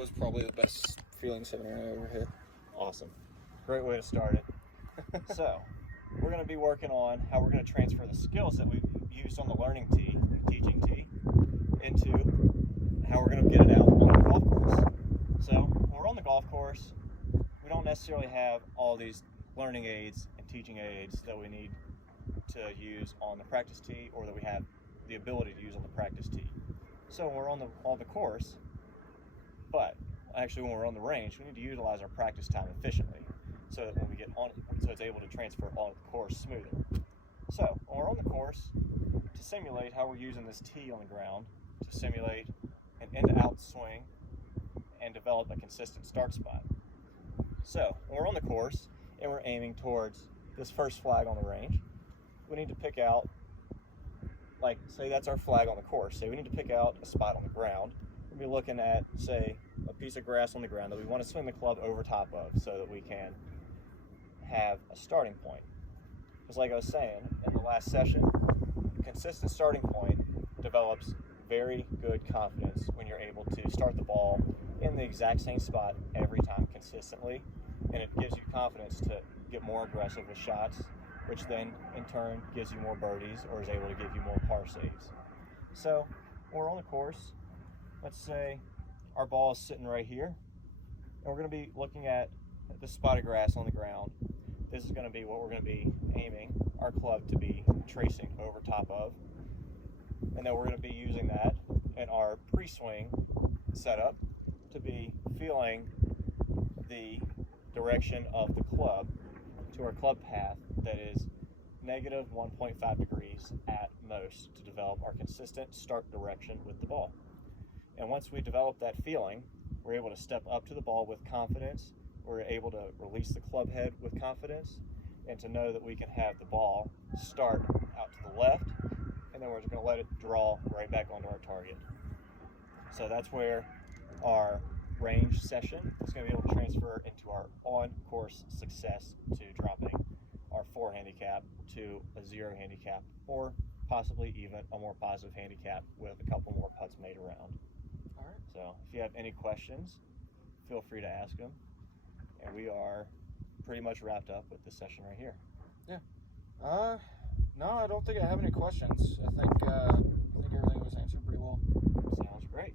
was probably the best feeling seminar I ever had. Awesome. Great way to start it. So, we're going to be working on how we're going to transfer the skills that we've used on the learning tee, the teaching tee, into how we're going to get it out on the golf course. So, when we're on the golf course, we don't necessarily have all these learning aids and teaching aids that we need to use on the practice tee, or that we have the ability to use on the practice tee. So when we're on the course, but actually when we're on the range, we need to utilize our practice time efficiently, so that when we get on, so it's able to transfer onto the course smoother. So when we're on the course, to simulate how we're using this tee on the ground, to simulate an in-to-out swing and develop a consistent start spot. So when we're on the course and we're aiming towards this first flag on the range, we need to pick out, like, say that's our flag on the course. Say we need to pick out a spot on the ground. We'll be looking at, say, a piece of grass on the ground that we want to swing the club over top of, so that we can have a starting point. Because like I was saying in the last session, a consistent starting point develops very good confidence when you're able to start the ball in the exact same spot every time consistently, and it gives you confidence to get more aggressive with shots, which then in turn gives you more birdies, or is able to give you more par saves. So when we're on the course, let's say our ball is sitting right here, and we're going to be looking at the spot of grass on the ground. This is going to be what we're going to be aiming our club to be tracing over top of, and then we're going to be using that in our pre-swing setup to be feeling the direction of the club to our club path that is negative 1.5 degrees at most, to develop our consistent start direction with the ball. And once we develop that feeling, we're able to step up to the ball with confidence, we're able to release the club head with confidence, and to know that we can have the ball start out to the left, and then we're just going to let it draw right back onto our target. So that's where our range session is going to be able to transfer into our on-course success, to dropping our 4 handicap to a 0 handicap, or possibly even a more positive handicap with a couple more putts made around. All right. So if you have any questions, feel free to ask them. And we are pretty much wrapped up with this session right here. Yeah. No, I don't think I have any questions. I think everything was answered pretty well. Sounds great.